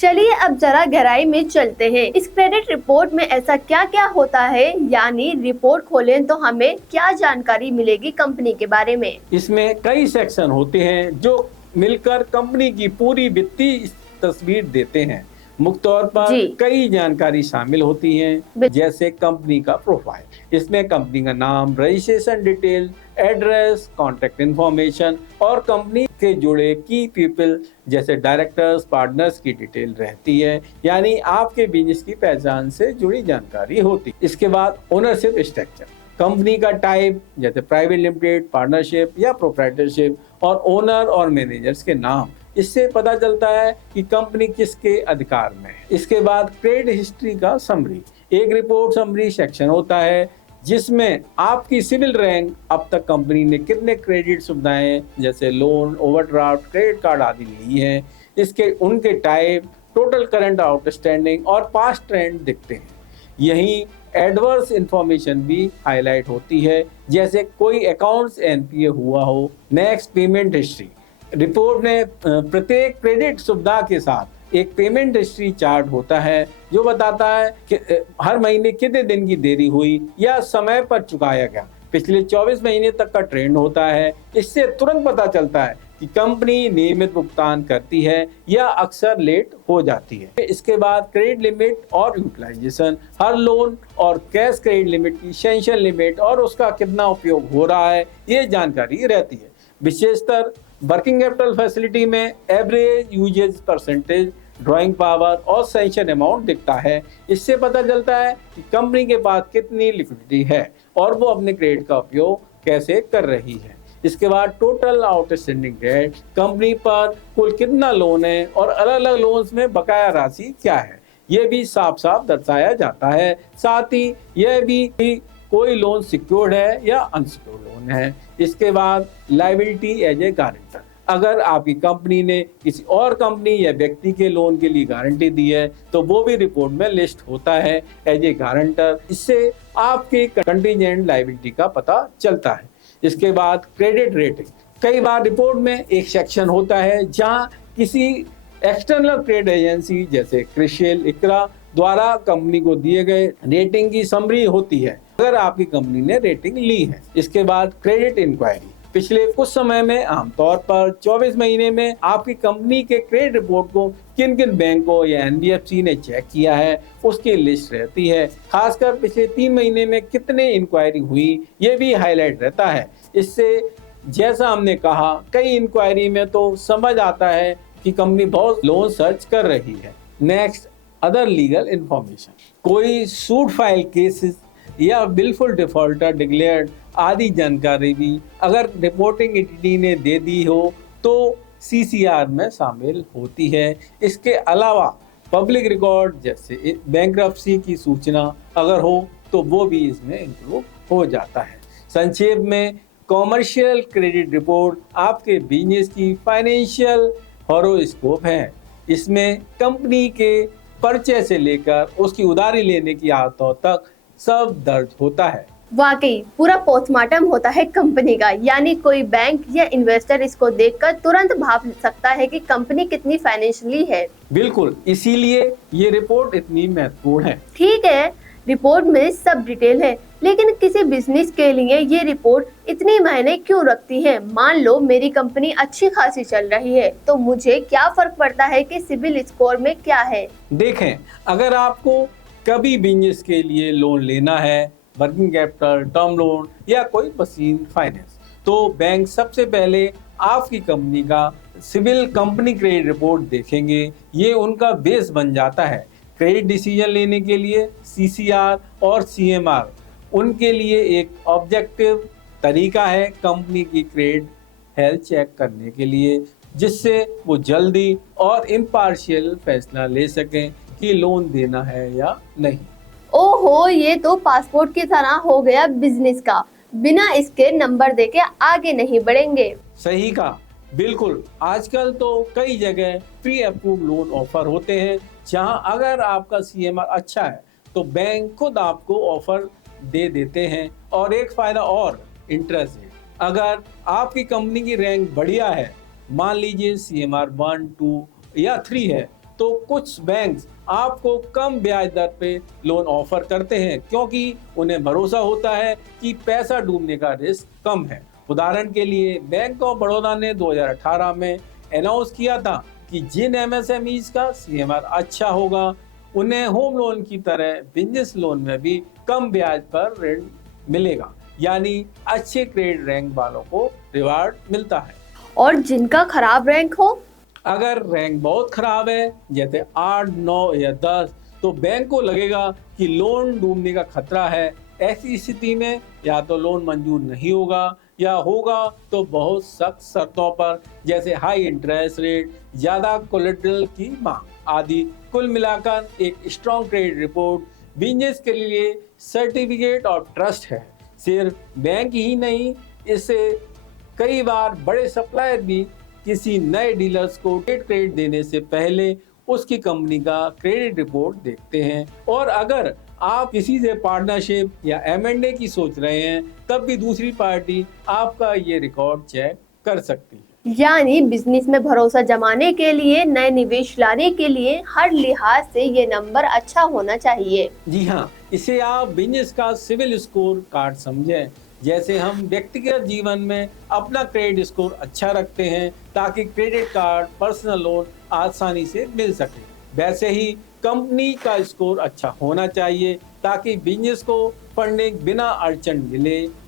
चलिए अब जरा गहराई में चलते हैं। इस क्रेडिट रिपोर्ट में ऐसा क्या क्या होता है, यानी रिपोर्ट खोलें तो हमें क्या जानकारी मिलेगी कंपनी के बारे में। इसमें कई सेक्शन होते हैं जो मिलकर कंपनी की पूरी वित्तीय तस्वीर देते हैं। मुख्य तौर पर जी कई जानकारी शामिल होती हैं, जैसे कंपनी का प्रोफाइल। इसमें कंपनी का नाम, registration detail, address, contact information और कंपनी के जुड़े की पीपल जैसे डायरेक्टर्स, पार्टनर्स की डिटेल रहती है, यानी आपके बिजनेस की पहचान से जुड़ी जानकारी होती है। इसके बाद ओनरशिप स्ट्रक्चर, कंपनी का टाइप जैसे प्राइवेट लिमिटेड, पार्टनरशिप या प्रोप्राइटरशिप, और ओनर और मैनेजर्स के नाम, इससे पता चलता है कि कंपनी किसके अधिकार में है। इसके बाद क्रेडिट हिस्ट्री का समरी, एक रिपोर्ट समरी सेक्शन होता है जिसमें आपकी सिविल रैंक, अब तक कंपनी ने कितने क्रेडिट सुविधाएं जैसे लोन, ओवरड्राफ्ट, क्रेडिट कार्ड आदि ली हैं, इसके उनके टाइप, टोटल करंट आउटस्टैंडिंग और पास्ट ट्रेंड दिखते हैं। यही एडवर्स इंफॉर्मेशन भी हाईलाइट होती है, जैसे कोई अकाउंट्स एनपीए हुआ हो। नेक्स्ट, पेमेंट हिस्ट्री, रिपोर्ट में प्रत्येक क्रेडिट सुविधा के साथ एक पेमेंट हिस्ट्री चार्ट होता है जो बताता है कि हर महीने कितने दिन की देरी हुई या समय पर चुकाया गया। पिछले 24 महीने तक का ट्रेंड होता है। इससे तुरंत पता चलता है कि कंपनी नियमित भुगतान करती है या अक्सर लेट हो जाती है। इसके बाद क्रेडिट लिमिट और यूटिलाइजेशन, हर लोन और कैश क्रेडिट लिमिट की सैंक्शन लिमिट और उसका कितना उपयोग हो रहा है, ये जानकारी रहती है। विशेषतर वर्किंग कैपिटल फैसिलिटी में average usage percentage, drawing power और सैंक्शन अमाउंट दिखता है। इससे पता चलता है कि कंपनी के पास कितनी लिक्विडिटी है और वो अपने क्रेडिट का उपयोग कैसे कर रही है। इसके बाद टोटल आउटस्टैंडिंग डेट, कंपनी पर कुल कितना लोन है और अलग अलग लोन्स में बकाया राशि क्या है, ये भी साफ साफ दर्शाया जाता है। साथ ही यह भी कोई लोन सिक्योर्ड है या अनसिक्योर्ड लोन है। इसके बाद लायबिलिटी एज ए गारंटर, अगर आपकी कंपनी ने किसी और कंपनी या व्यक्ति के लोन के लिए गारंटी दी है तो वो भी रिपोर्ट में लिस्ट होता है एज ए गारंटर। इससे आपके कंटीजेंट लायबिलिटी का पता चलता है। इसके बाद क्रेडिट रेटिंग, कई बार रिपोर्ट में एक सेक्शन होता है जहां किसी एक्सटर्नल क्रेडिट एजेंसी जैसे क्रिसिल, इक्रा द्वारा कंपनी को दिए गए रेटिंग की समरी होती है अगर आपकी कंपनी ने रेटिंग ली है। इसके बाद क्रेडिट इंक्वायरी, पिछले कुछ समय में आमतौर पर 24 महीने में आपकी कंपनी के क्रेडिट रिपोर्ट को किन किन बैंकों या एनबीएफसी ने चेक किया है उसकी लिस्ट रहती है। खासकर पिछले 3 महीने में कितने इंक्वायरी हुई ये भी हाईलाइट रहता है। इससे जैसा हमने कहा, कई इंक्वायरी में तो समझ आता है कि कंपनी बहुत लोन सर्च कर रही है। नेक्स्ट, अदर लीगल इंफॉर्मेशन, कोई सूट फाइल केसेस या बिलफुल डिफॉल्टर डिक्लेयर्ड आदि जानकारी भी अगर रिपोर्टिंग एंटिटी ने दे दी हो तो सीसीआर में शामिल होती है। इसके अलावा पब्लिक रिकॉर्ड जैसे बैंक्रप्सी की सूचना अगर हो तो वो भी इसमें इंक्लूड हो जाता है। संक्षेप में, कॉमर्शियल क्रेडिट रिपोर्ट आपके बिजनेस की फाइनेंशियल हॉरोस्कोप है। इसमें कंपनी के परिचय से लेकर उसकी उधारी लेने की आदतों तक सब दर्ज होता है। वाकई पूरा पोस्टमार्टम होता है कंपनी का, यानी कोई बैंक या इन्वेस्टर इसको देखकर तुरंत भाप सकता है कि कंपनी कितनी फाइनेंशियली है। बिल्कुल, इसीलिए ये रिपोर्ट इतनी महत्वपूर्ण है। ठीक है, रिपोर्ट में सब डिटेल है, लेकिन किसी बिजनेस के लिए ये रिपोर्ट इतनी मायने क्यों रखती है? मान लो मेरी कंपनी अच्छी खासी चल रही है तो मुझे क्या फर्क पड़ता है कि सिबिल स्कोर में क्या है? देखें, अगर आपको कभी बिजनेस के लिए लोन लेना है, वर्किंग कैपिटल, टर्म लोन या कोई मशीन फाइनेंस, तो बैंक सबसे पहले आपकी कंपनी का सिविल कंपनी क्रेडिट रिपोर्ट देखेंगे। ये उनका बेस बन जाता है। क्रेडिट डिसीजन लेने के लिए सीसीआर और सीएमआर उनके लिए एक ऑब्जेक्टिव तरीका है कंपनी की क्रेडिट हेल्थ चेक करने के लिए, जिससे वो जल्दी और इम्पार्शियल फैसला ले सकें कि लोन देना है या नहीं। ओहो, ये तो पासपोर्ट की तरह हो गया बिजनेस का, बिना इसके नंबर देके आगे नहीं बढ़ेंगे। सही कहा, बिल्कुल। आजकल तो कई जगह प्री अप्रूव लोन ऑफर होते हैं जहां अगर आपका सीएमआर अच्छा है तो बैंक खुद आपको ऑफर दे देते हैं। और एक फायदा और, इंटरेस्ट रेट, अगर आपकी कंपनी की रैंक बढ़िया है, मान लीजिए सीएमआर 1, 2 या 3 है, तो कुछ बैंक्स आपको कम ब्याज दर पे लोन ऑफर करते हैं क्योंकि उन्हें भरोसा होता है कि पैसा डूबने का रिस्क कम है। उदाहरण के लिए बैंक ऑफ बड़ौदा ने 2018 में अनाउंस किया था कि जिन एमएसएमईज का सीएमआर अच्छा होगा उन्हें होम लोन की तरह बिजनेस लोन में भी कम ब्याज पर ऋण मिलेगा, यानी अच्छे क्रेडिट रैंक वालों को रिवार्ड मिलता है। और जिनका खराब रैंक हो? अगर रैंक बहुत खराब है जैसे 8, 9 या 10 तो बैंक को लगेगा कि लोन डूबने का खतरा है। ऐसी स्थिति में या तो लोन मंजूर नहीं होगा या होगा तो बहुत सख्त शर्तों पर, जैसे हाई इंटरेस्ट रेट, ज्यादा कोलेटरल की मांग आदि। कुल मिलाकर एक स्ट्रॉन्ग क्रेडिट रिपोर्ट बिजनेस के लिए सर्टिफिकेट ऑफ ट्रस्ट है। सिर्फ बैंक ही नहीं, इससे कई बार बड़े सप्लायर भी किसी नए डीलर्स को क्रेडिट देने से पहले उसकी कंपनी का क्रेडिट रिपोर्ट देखते हैं। और अगर आप किसी से पार्टनरशिप या M&A की सोच रहे हैं तब भी दूसरी पार्टी आपका ये रिकॉर्ड चेक कर सकती है। यानी बिजनेस में भरोसा जमाने के लिए, नए निवेश लाने के लिए हर लिहाज से ये नंबर अच्छा होना चाहिए। जी हाँ, इसे आप बिजनेस का सिविल स्कोर कार्ड समझें। जैसे हम व्यक्तिगत जीवन में अपना क्रेडिट स्कोर अच्छा रखते हैं ताकि क्रेडिट कार्ड, पर्सनल लोन आसानी से मिल सके, वैसे ही कंपनी का स्कोर अच्छा होना चाहिए ताकि बिजनेस को फंडिंग बिना अड़चन मिले।